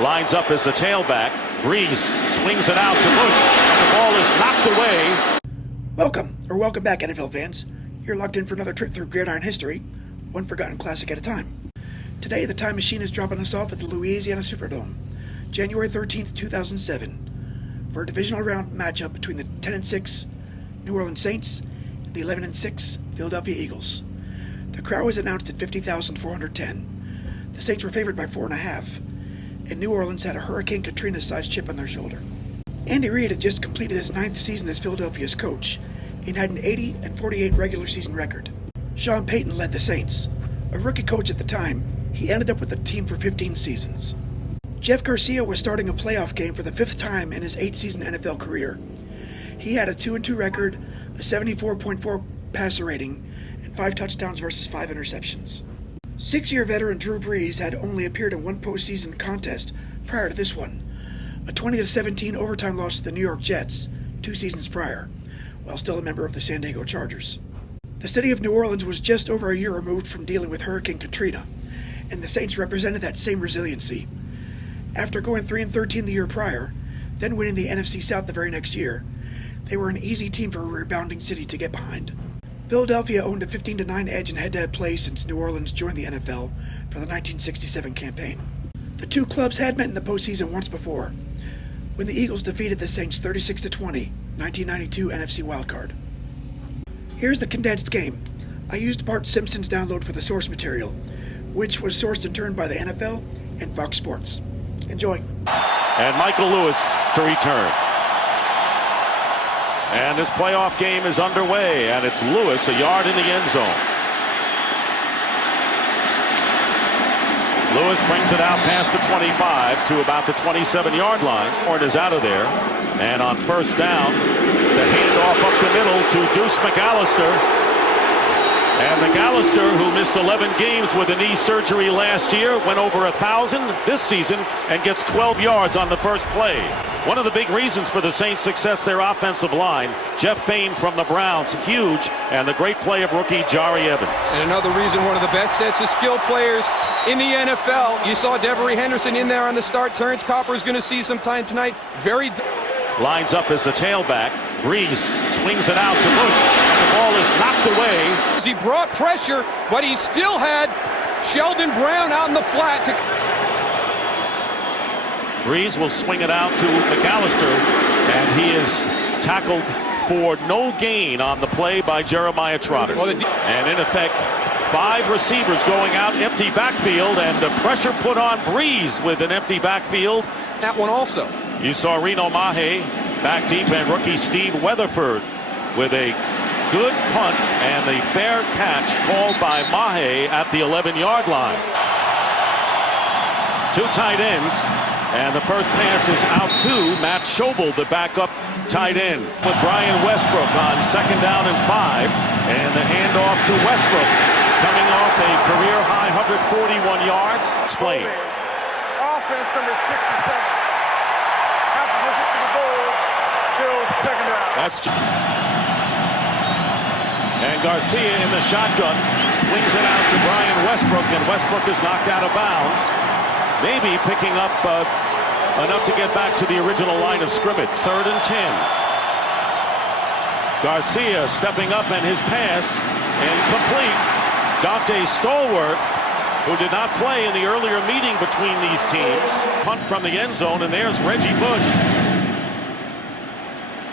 Lines up as the tailback. Breeze swings it out to Bush. The ball is knocked away. Welcome back, NFL fans. You're locked in for another trip through gridiron history, one forgotten classic at a time. Today, the time machine is dropping us off at the Louisiana Superdome, January 13th, 2007, for a divisional round matchup between the 10-6 New Orleans Saints and the 11-6 Philadelphia Eagles. The crowd was announced at 50,410. The Saints were favored by 4.5, and New Orleans had a Hurricane Katrina-sized chip on their shoulder. Andy Reid had just completed his 9th season as Philadelphia's coach and had an 80-48 regular season record. Sean Payton led the Saints. A rookie coach at the time, he ended up with the team for 15 seasons. Jeff Garcia was starting a playoff game for the 5th time in his 8-season NFL career. He had a 2-2 record, a 74.4 passer rating, and 5 touchdowns versus 5 interceptions. 6-year veteran Drew Brees had only appeared in one postseason contest prior to this one, a 20-17 overtime loss to the New York Jets 2 seasons prior, while still a member of the San Diego Chargers. The city of New Orleans was just over a year removed from dealing with Hurricane Katrina, and the Saints represented that same resiliency. After going 3-13 the year prior, then winning the NFC South the very next year, they were an easy team for a rebounding city to get behind. Philadelphia owned a 15-9 edge in head-to-head play since New Orleans joined the NFL for the 1967 campaign. The two clubs had met in the postseason once before, when the Eagles defeated the Saints 36-20, 1992 NFC wildcard. Here's the condensed game. I used Bart Simpson's download for the source material, which was sourced in turn by the NFL and Fox Sports. Enjoy. And Michael Lewis to return. And this playoff game is underway, and it's Lewis a yard in the end zone. Lewis brings it out past the 25 to about the 27-yard line. Horn is out of there. And on first down, the handoff up the middle to Deuce McAllister. And McAllister, who missed 11 games with a knee surgery last year, went over 1,000 this season and gets 12 yards on the first play. One of the big reasons for the Saints' success, their offensive line. Jeff Fain from the Browns, huge, and the great play of rookie Jari Evans. And another reason, one of the best sets of skill players in the NFL. You saw Devery Henderson in there on the start. Terrence Copper is going to see some time tonight. Lines up as the tailback. Breeze swings it out to Bush. The ball is knocked away. He brought pressure, but he still had Sheldon Brown out in the flat. Breeze will swing it out to McAllister, and he is tackled for no gain on the play by Jeremiah Trotter. And in effect, 5 receivers going out, empty backfield, and the pressure put on Breeze with an empty backfield. That one also. You saw Reno Mahe back deep, and rookie Steve Weatherford with a good punt and the fair catch called by Mahe at the 11-yard line. 2 tight ends, and the first pass is out to Matt Schobel, the backup tight end, with Brian Westbrook on 2nd down and 5, and the handoff to Westbrook coming off a career-high 141 yards. Explain. Offense number 67. That's and Garcia in the shotgun swings it out to Brian Westbrook, and Westbrook is knocked out of bounds, maybe picking up enough to get back to the original line of scrimmage. 3rd and 10. Garcia stepping up, and his pass incomplete. Dante Stallworth, who did not play in the earlier meeting between these teams, punt from the end zone, and there's Reggie Bush.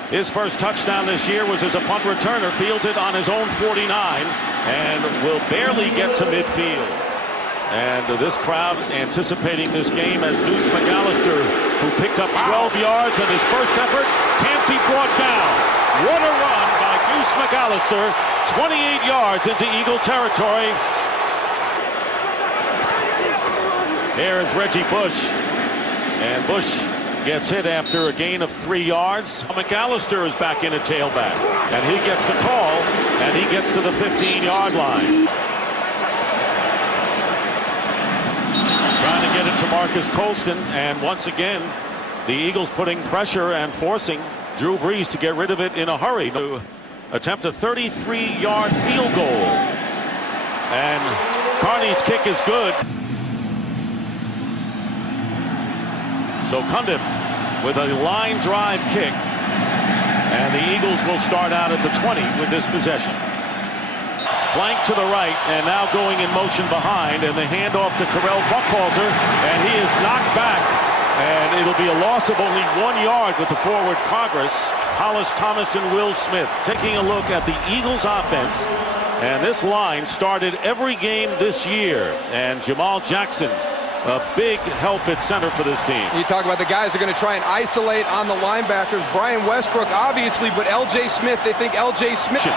His first touchdown this year was as a punt returner, fields it on his own 49 and will barely get to midfield. And this crowd anticipating this game as Deuce McAllister, who picked up 12 yards on his first effort, can't be brought down. What a run by Deuce McAllister, 28 yards into Eagle territory. Here is Reggie Bush, and Bush gets hit after a gain of 3 yards. McAllister is back in at tailback, and he gets the call, and he gets to the 15-yard line. Trying to get it to Marcus Colston, and once again, the Eagles putting pressure and forcing Drew Brees to get rid of it in a hurry to attempt a 33-yard field goal. And Carney's kick is good. So Cundiff with a line drive kick. And the Eagles will start out at the 20 with this possession. Flank to the right, and now going in motion behind, and the handoff to Carell Buckhalter, and he is knocked back, and it'll be a loss of only 1 yard with the forward progress. Hollis Thomas and Will Smith taking a look at the Eagles offense, and this line started every game this year, and Jamal Jackson, a big help at center for this team. You talk about the guys who are going to try and isolate on the linebackers. Brian Westbrook, obviously, but L.J. Smith, they think L.J. Smith.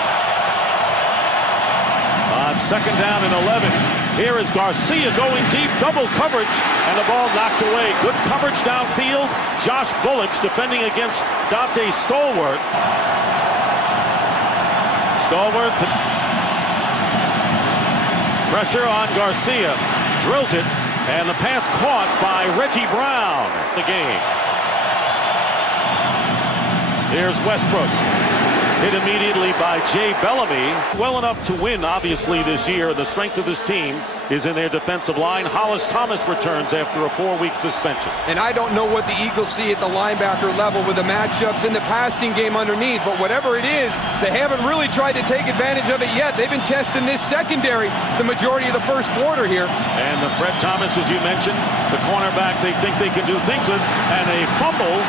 On second down and 11, here is Garcia going deep, double coverage, and the ball knocked away. Good coverage downfield. Josh Bullock defending against Dante Stallworth. Pressure on Garcia, drills it, and the pass caught by Reggie Brown. The game. Here's Westbrook. Hit immediately by Jay Bellamy. Well enough to win, obviously, this year. The strength of this team is in their defensive line. Hollis Thomas returns after a 4-week suspension. And I don't know what the Eagles see at the linebacker level with the matchups in the passing game underneath, but whatever it is, they haven't really tried to take advantage of it yet. They've been testing this secondary the majority of the first quarter here. And the Fred Thomas, as you mentioned, the cornerback they think they can do things with, and a fumble.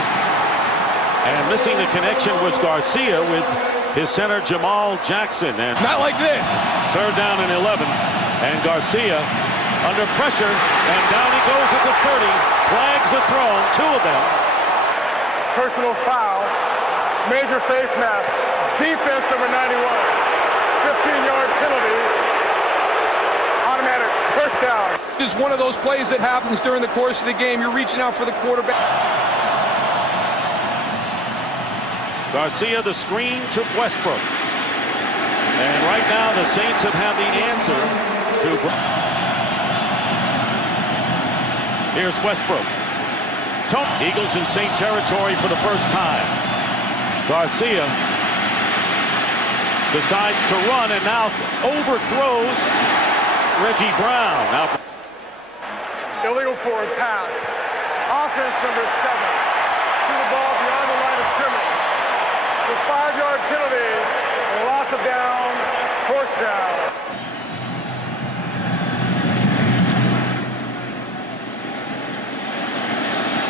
And missing the connection was Garcia with his center Jamal Jackson. And not like this. Third down and 11. And Garcia under pressure. And down he goes at the 30. Flags are thrown, 2 of them. Personal foul. Major face mask. Defense number 91. 15-yard penalty. Automatic first down. This is one of those plays that happens during the course of the game. You're reaching out for the quarterback. Garcia, the screen to Westbrook. And right now the Saints have had the answer to... Here's Westbrook. Eagles in Saint territory for the first time. Garcia decides to run and now overthrows Reggie Brown. Now, illegal forward pass. Offense number 7. To the ball beyond the line of scrimmage. The 5-yard penalty, loss of down, fourth down.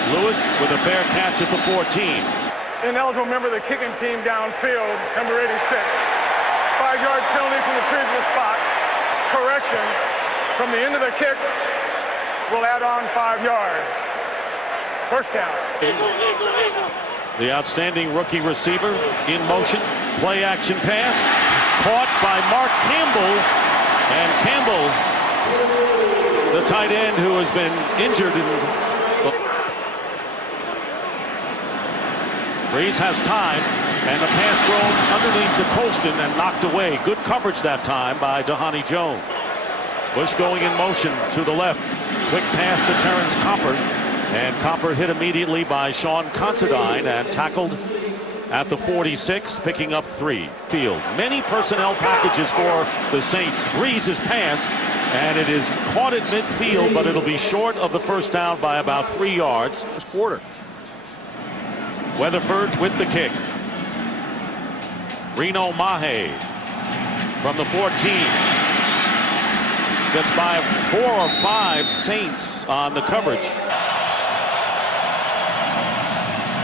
Lewis with a fair catch at the 14. Ineligible member of the kicking team downfield, number 86. 5-yard penalty from the previous spot. Correction from the end of the kick will add on 5 yards. First down. The outstanding rookie receiver in motion, play action pass, caught by Mark Campbell, and Campbell, the tight end who has been injured. Breeze has time, and the pass thrown underneath to Colston and knocked away. Good coverage that time by Dhani Jones. Bush going in motion to the left. Quick pass to Terrence Copper. And Copper hit immediately by Sean Considine and tackled at the 46, picking up 3. Field. Many personnel packages for the Saints. Breeze's pass, and it is caught at midfield, but it'll be short of the first down by about 3 yards. First quarter. Weatherford with the kick. Reno Mahe from the 14. Gets by 4 or 5 Saints on the coverage.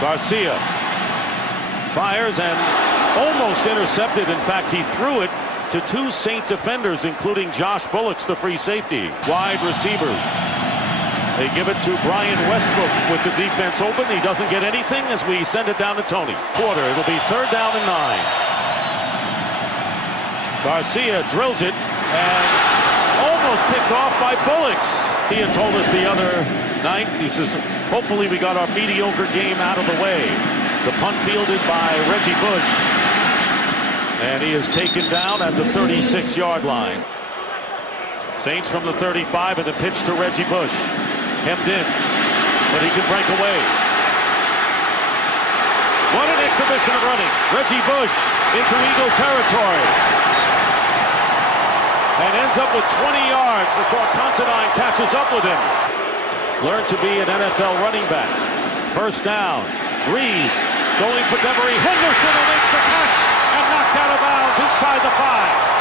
Garcia fires and almost intercepted. In fact, he threw it to 2 Saint defenders, including Josh Bullock, the free safety. Wide receivers. They give it to Brian Westbrook with the defense open. He doesn't get anything as we send it down to Tony. Quarter. It'll be 3rd down and 9. Garcia drills it and almost picked off by Bullocks. He had told us the other night, he says, hopefully we got our mediocre game out of the way. The punt fielded by Reggie Bush. And he is taken down at the 36-yard line. Saints from the 35 and the pitch to Reggie Bush. Hemmed in, but he can break away. What an exhibition of running. Reggie Bush into Eagle territory. And ends up with 20 yards before Considine catches up with him. learned to be an NFL running back. First down. Breeze going for Devery Henderson, who makes the catch and knocked out of bounds inside the 5.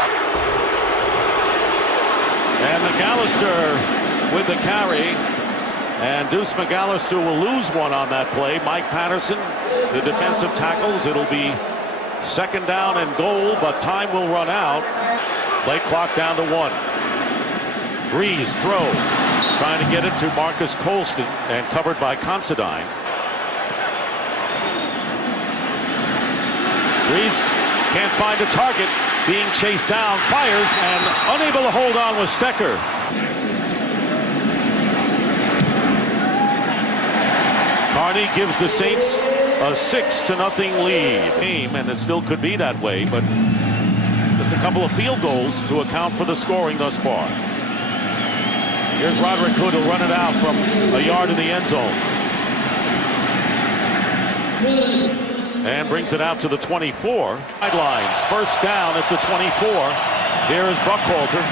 And McAllister with the carry. And Deuce McAllister will lose one on that play. Mike Patterson, the defensive tackles. It'll be second down and goal, but time will run out. Play clock down to 1. Breeze throw, trying to get it to Marcus Colston and covered by Considine. Breeze can't find a target, being chased down, fires, and unable to hold on with Stecker. Carney gives the Saints a 6-0 lead. And it still could be that way, but just a couple of field goals to account for the scoring thus far. Here's Roderick Hood, who'll run it out from a yard in the end zone. And brings it out to the 24. Sidelines, first down at the 24. Here is Buckhalter.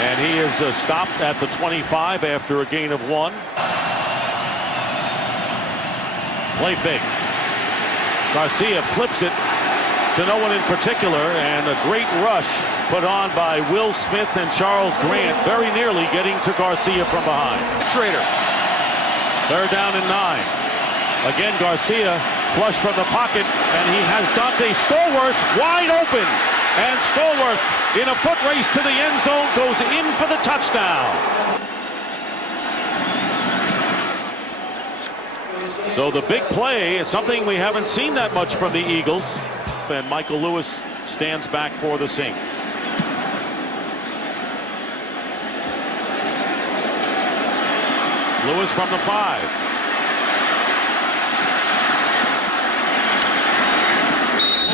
And he is stopped at the 25 after a gain of 1. Play fake. Garcia flips it to no one in particular, and a great rush put on by Will Smith and Charles Grant, very nearly getting to Garcia from behind. Trader. Third down and 9. Again, Garcia flush from the pocket, and he has Dante Stallworth wide open. And Stallworth, in a foot race to the end zone, goes in for the touchdown. So the big play is something we haven't seen that much from the Eagles. And Michael Lewis stands back for the Saints. Lewis from the 5.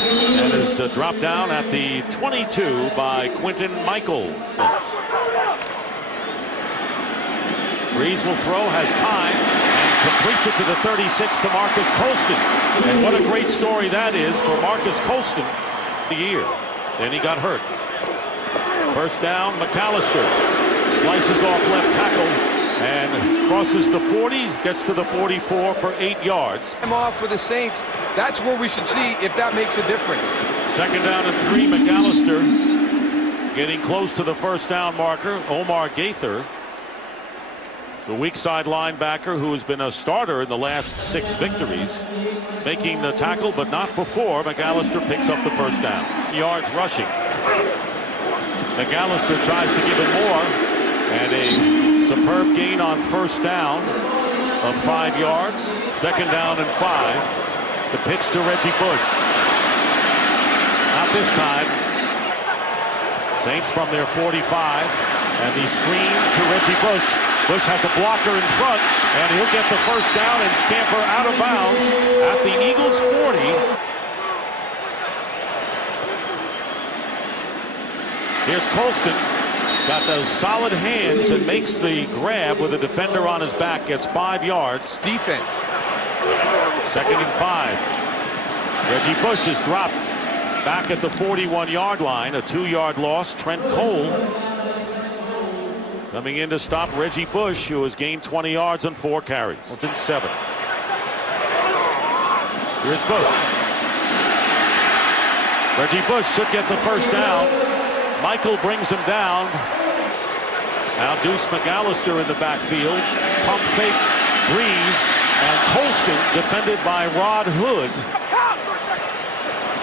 And is dropped down at the 22 by Quinton Michael. Breeze will throw, has time, and completes it to the 36 to Marcus Colston. And what a great story that is for Marcus Colston the year. Then he got hurt. First down, McAllister slices off left tackle and crosses the 40, gets to the 44 for 8 yards. I'm off for the Saints. That's where we should see if that makes a difference. Second down and 3, McAllister getting close to the first down marker. Omar Gaither, the weak side linebacker who has been a starter in the last 6 victories, making the tackle, but not before McAllister picks up the first down. Yards rushing. McAllister tries to give it more, and a superb gain on first down of 5 yards. Second down and 5. The pitch to Reggie Bush. Not this time. Saints from their 45, and the screen to Reggie Bush. Bush has a blocker in front, and he'll get the first down and scamper out of bounds at the Eagles' 40. Here's Colston. Got those solid hands and makes the grab with a defender on his back. Gets 5 yards. Defense. Second and 5. Reggie Bush is dropped back at the 41-yard line. A 2-yard loss. Trent Cole coming in to stop Reggie Bush, who has gained 20 yards on 4 carries. 7. Here's Bush. Reggie Bush should get the first down. Michael brings him down. Now Deuce McAllister in the backfield. Pump fake, Breeze, and Colston defended by Rod Hood.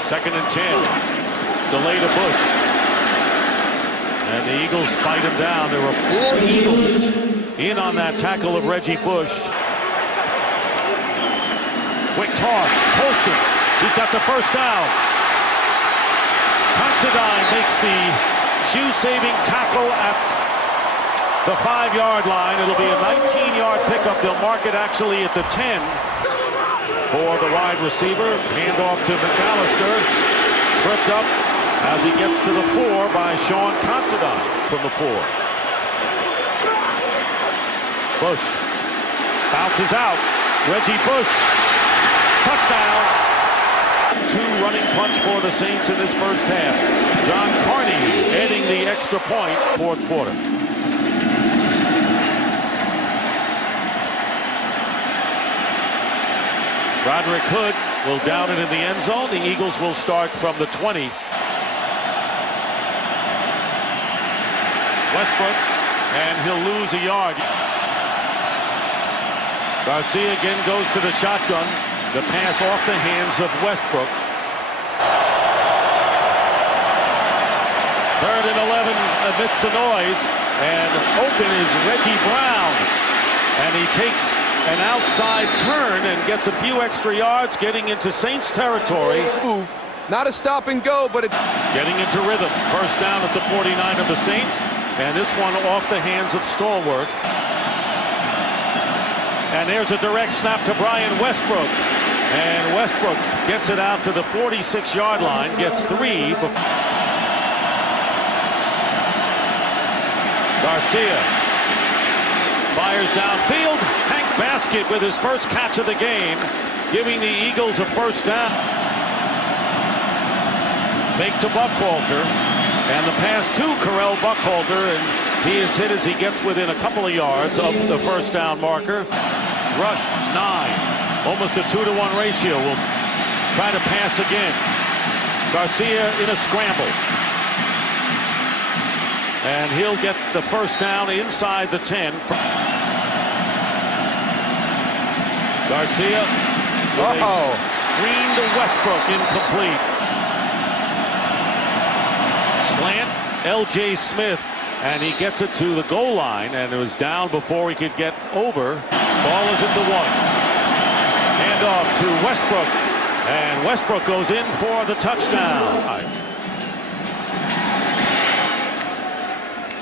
Second and 10. Delay to Bush. And the Eagles fight him down. There were 4 Eagles in on that tackle of Reggie Bush. Quick toss. Colston. He's got the first down. Considine makes the shoe-saving tackle at the 5-yard line. It'll be a 19-yard pickup. They'll mark it actually at the 10 for the wide receiver. Handoff to McAllister. Tripped up as he gets to the 4 by Sean Considine from the 4. Bush bounces out. Reggie Bush. Touchdown. 2 running punch for the Saints in this first half. John Carney adding the extra point, 4th quarter. Roderick Hood will down it in the end zone. The Eagles will start from the 20. Westbrook, and he'll lose a yard. Garcia again goes to the shotgun. The pass off the hands of Westbrook. 3rd and 11 amidst the noise, and open is Reggie Brown, and he takes an outside turn and gets a few extra yards, getting into Saints territory. Move, not a stop and go, but it's Getting into rhythm. First down at the 49 of the Saints, and this one off the hands of Stallworth. And there's a direct snap to Brian Westbrook, and Westbrook gets it out to the 46-yard line, gets 3. Garcia fires downfield. Hank Basket with his first catch of the game, giving the Eagles a first down. Fake to Buckhalter, and the pass to Carell Buckhalter, and he is hit as he gets within a couple of yards of the first down marker. Rushed 9, almost a 2-to-1 ratio. Will try to pass again. Garcia in a scramble, and he'll get the first down inside the 10. Garcia with a screen to Westbrook, incomplete. Slant, L.J. Smith, and he gets it to the goal line, and it was down before he could get over. Ball is at the 1. Hand off to Westbrook, and Westbrook goes in for the touchdown.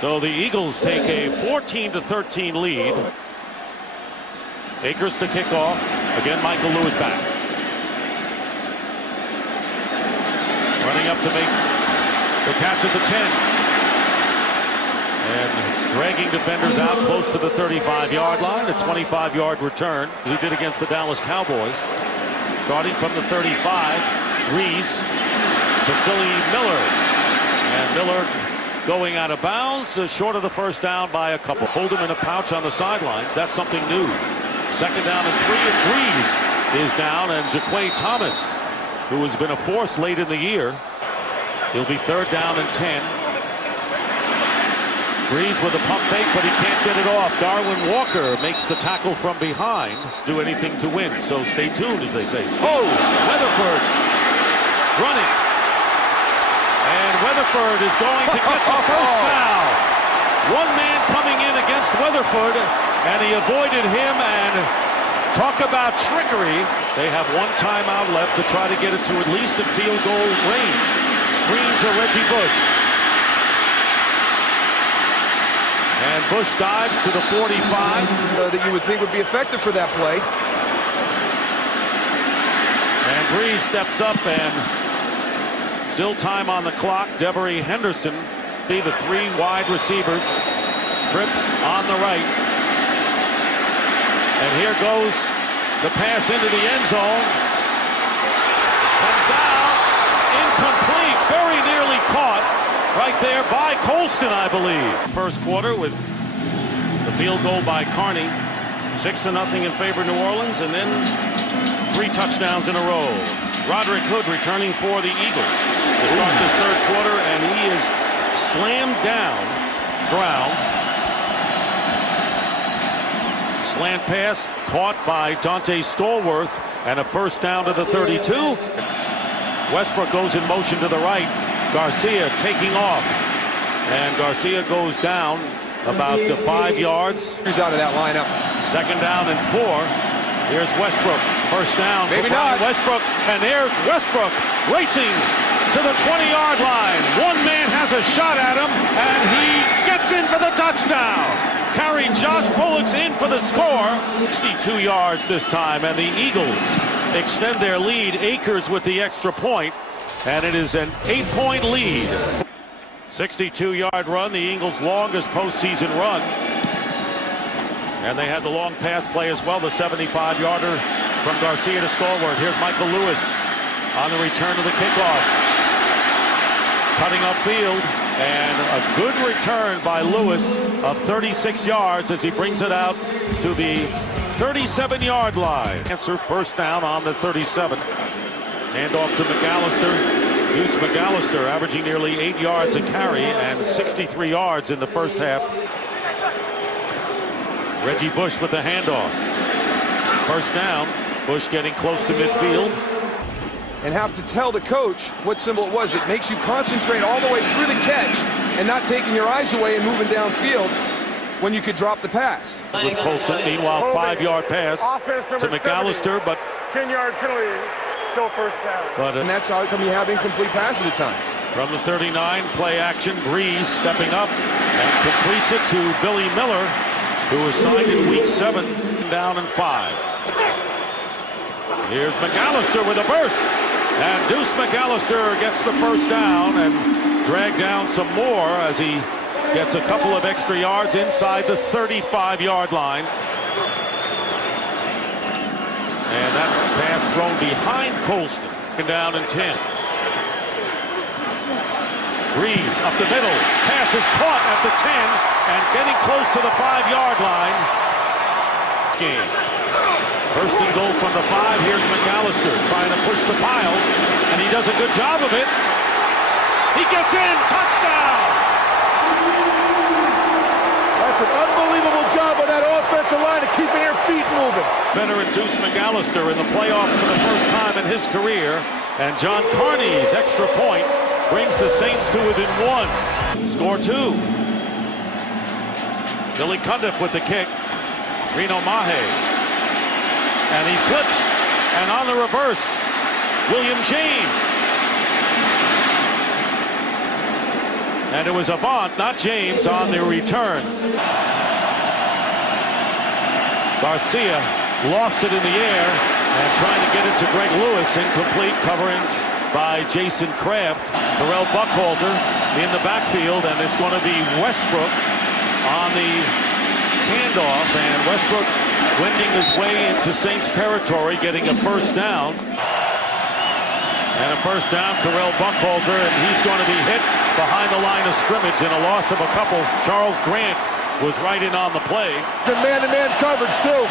So the Eagles take a 14-13 lead. Akers to kick off. Again, Michael Lewis back. Running up to make the catch at the 10. And dragging defenders out close to the 35-yard line. A 25-yard return, as he did against the Dallas Cowboys. Starting from the 35, Reeves to Billy Miller. And Miller going out of bounds, short of the first down by a couple. Hold him in a pouch on the sidelines. That's something new. Second down and 3, and Breeze is down, and Jaquay Thomas, who has been a force late in the year, he'll be 3rd down and 10. Breeze with a pump fake, but he can't get it off. Darwin Walker makes the tackle from behind. Do anything to win, so stay tuned, as they say. Oh, Weatherford running. And Weatherford is going to get the first down. One man coming in against Weatherford, and he avoided him, and talk about trickery. They have one timeout left to try to get it to at least the field goal range. Screen to Reggie Bush. And Bush dives to the 45. That you would think would be effective for that play. And Breeze steps up, and still time on the clock. Devery Henderson, the 3 wide receivers. Trips on the right. And here goes the pass into the end zone. Comes down, incomplete, very nearly caught right there by Colston, I believe. First quarter with the field goal by Carney. 6-0 in favor of New Orleans, and then 3 touchdowns in a row. Roderick Hood returning for the Eagles to start this third quarter, and he is slammed down ground. Slant pass caught by Dante Stallworth, and a first down to the 32. Westbrook goes in motion to the right. Garcia taking off, and Garcia goes down about 5 yards. He's out of that lineup. Second down and 4. Here's Westbrook. First down. Maybe not. Westbrook, and there's Westbrook racing to the 20-yard line. One man has a shot at him, and he gets in for the touchdown. Carrying Josh Bullock's in for the score. 62 yards this time, and the Eagles extend their lead. Akers with the extra point, and it is an 8-point lead. 62-yard run, the Eagles' longest postseason run. And they had the long pass play as well, the 75-yarder from Garcia to Stallworth. Here's Michael Lewis on the return of the kickoff. Cutting upfield. And a good return by Lewis of 36 yards as he brings it out to the 37-yard line. Answer first down on the 37. Hand off to McAllister. Deuce McAllister averaging nearly 8 yards a carry and 63 yards in the first half. Reggie Bush with the handoff. First down. Bush getting close to midfield. And have to tell the coach what symbol it was. It makes you concentrate all the way through the catch and not taking your eyes away and moving downfield when you could drop the pass. With Colston, meanwhile, 5-yard pass to McAllister, but 10-yard penalty, still first down. And that's how come you have incomplete passes at times. From the 39, play action, Breeze stepping up and completes it to Billy Miller, who was signed in week 7, down and 5. Here's McAllister with a burst. And Deuce McAllister gets the first down and dragged down some more as he gets a couple of extra yards inside the 35-yard line. And that pass thrown behind Colston. Down and 10. Breeze up the middle. Pass is caught at the 10 and getting close to the 5-yard line. Game. First and goal from the 5. Here's McAllister trying to push the pile, and he does a good job of it. He gets in. Touchdown! That's an unbelievable job on that offensive line of keeping their feet moving. Veteran Deuce McAllister in the playoffs for the first time in his career, and John Carney's extra point brings the Saints to within 1. Score 2. Billy Cundiff with the kick. Reno Mahe. And he flips, and on the reverse, William James. And it was Avant, not James, on the return. Garcia lost it in the air and trying to get it to Greg Lewis. Incomplete coverage by Jason Kraft. Terrell Buckhalter in the backfield, and it's going to be Westbrook on the handoff, and Westbrook winding his way into Saints territory, getting a first down. And a first down, Terrell Buckhalter, and he's going to be hit behind the line of scrimmage and a loss of a couple. Charles Grant was right in on the play. The man-to-man coverage, too.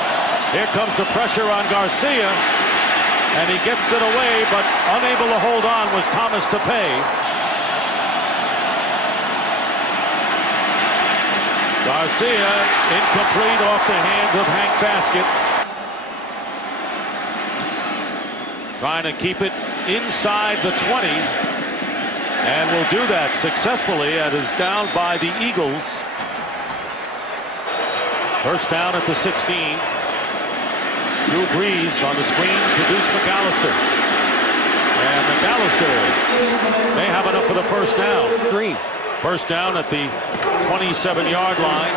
Here comes the pressure on Garcia, and he gets it away, but unable to hold on was Thomas Tapei. Garcia incomplete off the hands of Hank Baskett. Trying to keep it inside the 20. And will do that successfully. It is down by the Eagles. First down at the 16. Drew Brees on the screen to Deuce McAllister. And McAllister may have enough for the first down. Green. First down at the 27-yard line,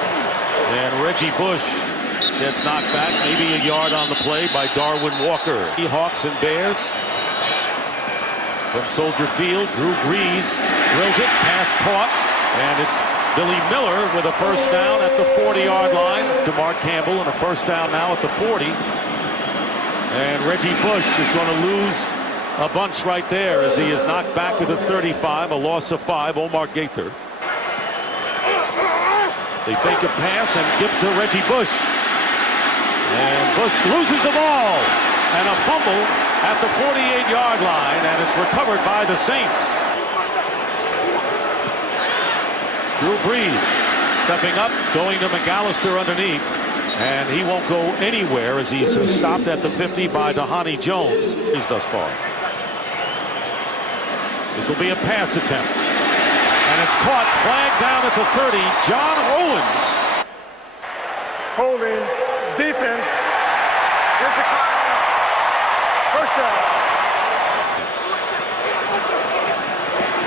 and Reggie Bush gets knocked back, maybe a yard on the play by Darwin Walker. Hawks and Bears from Soldier Field. Drew Brees drills it, pass caught, and it's Billy Miller with a first down at the 40-yard line. DeMar Campbell and a first down now at the 40. And Reggie Bush is going to lose a bunch right there as he is knocked back to the 35, a loss of 5. Omar Gaither. They fake a pass and give to Reggie Bush. And Bush loses the ball. And a fumble at the 48-yard line, and it's recovered by the Saints. Drew Brees stepping up, going to McAllister underneath. And he won't go anywhere as he's stopped at the 50 by Dhani Jones. He's thus far. This will be a pass attempt. And it's caught, flag down at the 30. John Owens. Holding, defense, into time, first down.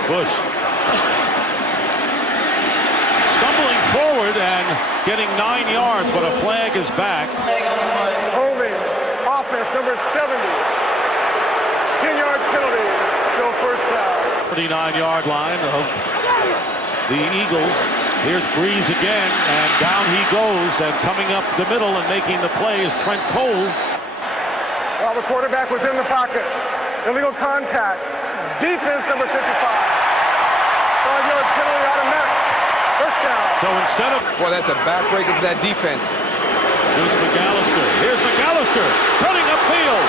Bush stumbling forward and getting 9 yards, but a flag is back. Holding, offense number 70. 10-yard penalty, still first down. 39-yard line of the Eagles. Here's Brees again, and down he goes, and coming up the middle and making the play is Trent Cole. While the quarterback was in the pocket. Illegal contact. Defense number 55. 5-yard penalty automatic. First down. So instead of Boy, that's a backbreaker for that defense. Deuce McAllister. Here's McAllister cutting upfield.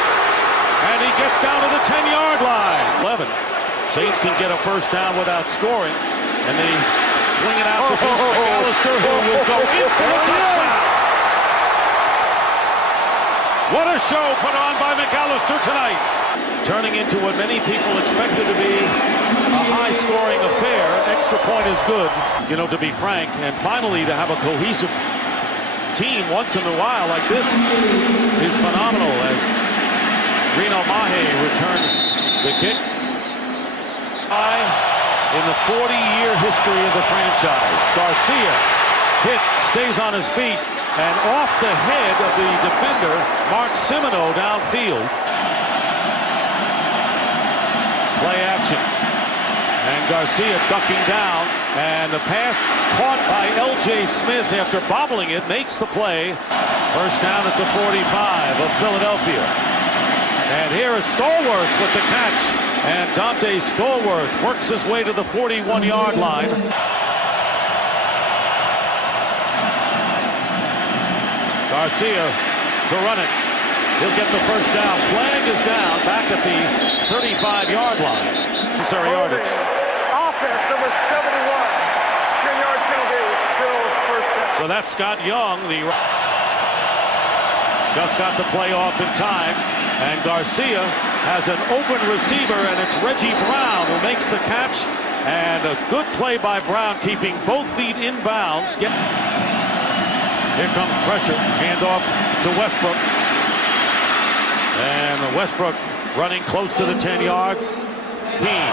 And he gets down to the 10-yard line. 11. Saints can get a first down without scoring. And they swing it out to Deuce McAllister, who will go in for the touchdown. What a show put on by McAllister tonight. Turning into what many people expected to be a high-scoring affair. Extra point is good, to be frank. And finally, to have a cohesive team once in a while like this is phenomenal as Reno Mahe returns the kick. In the 40-year history of the franchise, Garcia stays on his feet, and off the head of the defender, Mark Semino downfield. Play action. And Garcia ducking down, and the pass caught by L.J. Smith after bobbling it makes the play. First down at the 45 of Philadelphia. And here is Stallworth with the catch. And Dante Stallworth works his way to the 41-yard line. Garcia to run it. He'll get the first down. Flag is down back at the 35-yard line. Necessary yardage. Offense number 71. 10-yard penalty, still first down. So that's Scott Young. Just got the play off in time. And Garcia has an open receiver, and it's Reggie Brown who makes the catch. And a good play by Brown, keeping both feet in bounds. Here comes pressure. Handoff to Westbrook. And Westbrook running close to the 10 yards. Bean.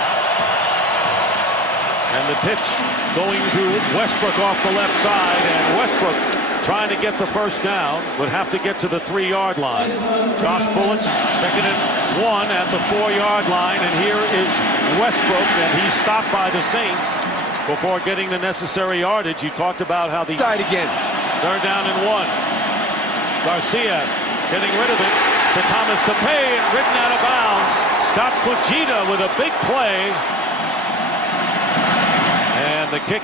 And the pitch going to Westbrook off the left side. And Westbrook trying to get the first down, would have to get to the 3-yard line. Josh Bullock, second and 1 at the 4-yard line, and here is Westbrook, and he's stopped by the Saints before getting the necessary yardage. You talked about how the Side again. third down and 1. Garcia getting rid of it to Thomas DePay, and ridden out of bounds. Scott Fujita with a big play. And the kick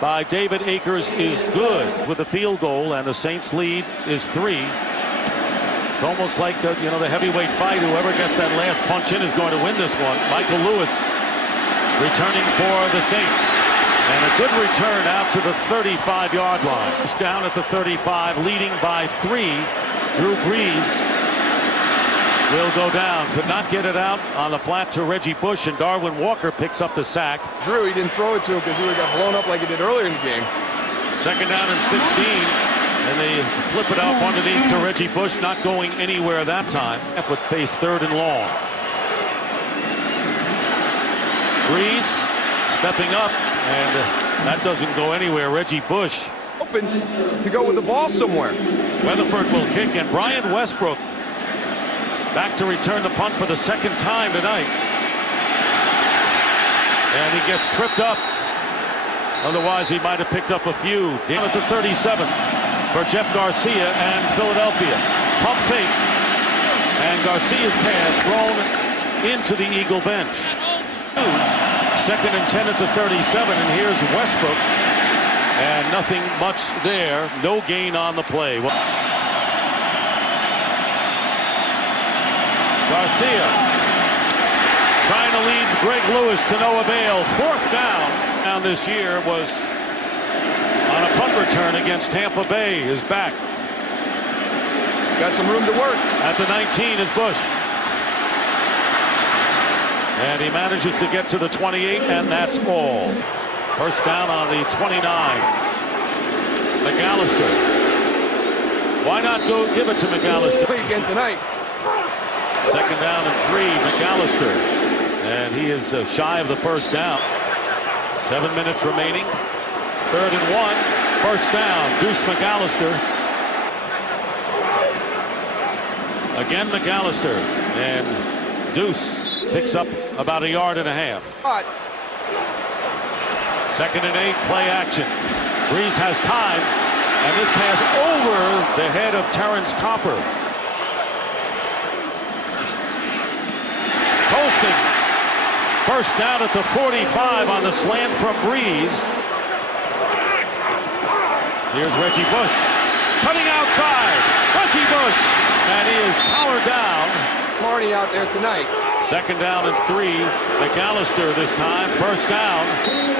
by David Akers is good with the field goal, and the Saints lead is 3. It's almost like the heavyweight fight. Whoever gets that last punch in is going to win this one. Michael Lewis returning for the Saints, and a good return out to the 35-yard line. It's down at the 35, leading by 3. Drew Brees will go down. Could not get it out on the flat to Reggie Bush, and Darwin Walker picks up the sack. Drew, he didn't throw it to him because he would have got blown up like he did earlier in the game. Second down and 16, and they flip it up underneath to Reggie Bush, not going anywhere that time. But face third and long. Brees stepping up, and that doesn't go anywhere. Reggie Bush Open to go with the ball somewhere. Weatherford will kick, and Brian Westbrook back to return the punt for the second time tonight. And he gets tripped up. Otherwise, he might have picked up a few. Down at the 37 for Jeff Garcia and Philadelphia. Pump fake. And Garcia's pass thrown into the Eagle bench. Second and 10 at the 37, and here's Westbrook. And nothing much there. No gain on the play. Garcia trying to lead Greg Lewis to no avail. Fourth down this year was on a punt return against Tampa Bay. Is back. Got some room to work. At the 19 is Bush. And he manages to get to the 28, and that's all. First down on the 29. McAllister. Why not go give it to McAllister? Again tonight. Second down and 3, McAllister. And he is shy of the first down. 7 minutes remaining. Third and 1. First down, Deuce McAllister. Again McAllister. And Deuce picks up about 1.5 yards. Second and 8, play action. Brees has time. And this pass over the head of Terrence Copper. Colston First down at the 45 on the slant from Breeze. Here's Reggie Bush. Cutting outside. Reggie Bush. And he is collared down. Marty out there tonight. Second down and 3. McAllister this time. First down.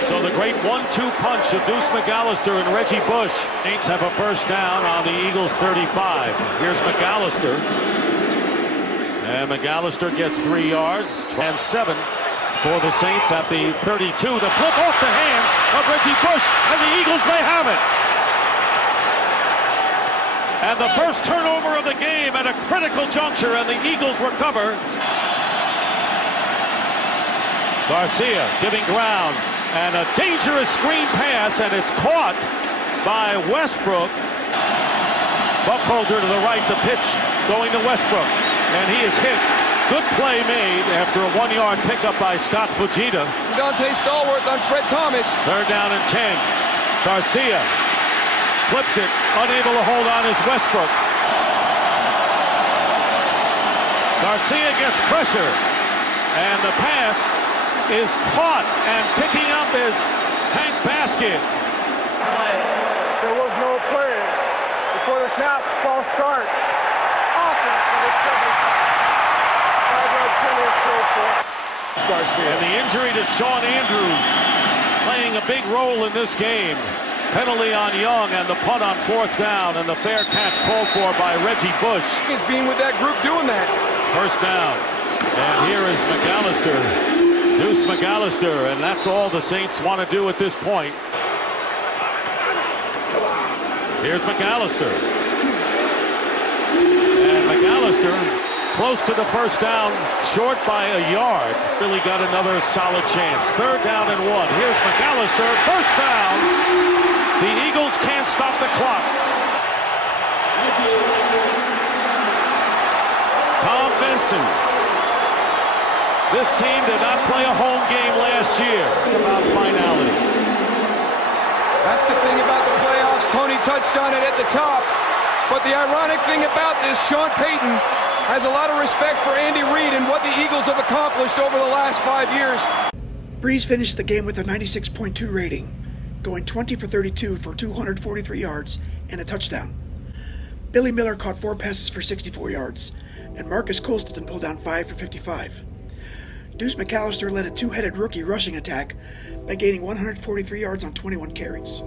So the great 1-2 punch of Deuce McAllister and Reggie Bush. Saints have a first down on the Eagles 35. Here's McAllister. And McAllister gets 3 yards. And 7 for the Saints at the 32. The flip off the hands of Reggie Bush. And the Eagles may have it. And the first turnover of the game at a critical juncture, and the Eagles recover. Garcia giving ground, and a dangerous screen pass, and it's caught by Westbrook. Buckholder to the right, the pitch going to Westbrook, and he is hit. Good play made after a 1-yard pickup by Scott Fujita. Dante Stallworth on Fred Thomas. Third down and 10. Garcia flips it, unable to hold on is Westbrook. Garcia gets pressure, and the pass is caught, and picking up is Hank Basket. There was no play before the snap. False start. Offense for the 5-yard penalty still for Garcia. And the injury to Sean Andrews playing a big role in this game. Penalty on Young, and the punt on 4th down, and the fair catch called for by Reggie Bush. He's being with that group doing that. First down. And here is McAllister. Deuce McAllister, and that's all the Saints want to do at this point. Here's McAllister. And McAllister close to the first down, short by a yard. Really got another solid chance. Third down and 1. Here's McAllister. First down. The Eagles can't stop the clock. Tom Benson. This team did not play a home game last year. About finality. That's the thing about the playoffs. Tony touched on it at the top. But the ironic thing about this, Sean Payton has a lot of respect for Andy Reid and what the Eagles have accomplished over the last 5 years. Breeze finished the game with a 96.2 rating, going 20 for 32 for 243 yards and a touchdown. Billy Miller caught 4 passes for 64 yards, and Marcus Colston pulled down 5 for 55. Deuce McAllister led a 2-headed rookie rushing attack by gaining 143 yards on 21 carries.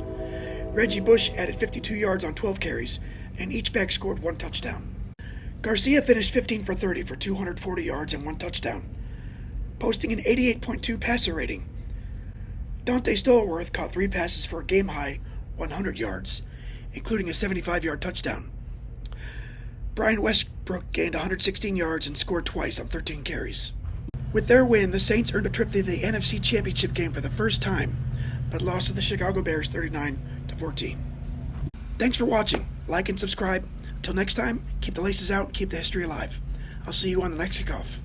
Reggie Bush added 52 yards on 12 carries, and each back scored 1 touchdown. Garcia finished 15 for 30 for 240 yards and 1 touchdown, posting an 88.2 passer rating. Dante Stallworth caught 3 passes for a game-high 100 yards, including a 75-yard touchdown. Brian Westbrook gained 116 yards and scored twice on 13 carries. With their win, the Saints earned a trip to the NFC Championship game for the first time, but lost to the Chicago Bears 39-14. Thanks for watching. Like and subscribe. Until next time, keep the laces out and keep the history alive. I'll see you on the next kickoff.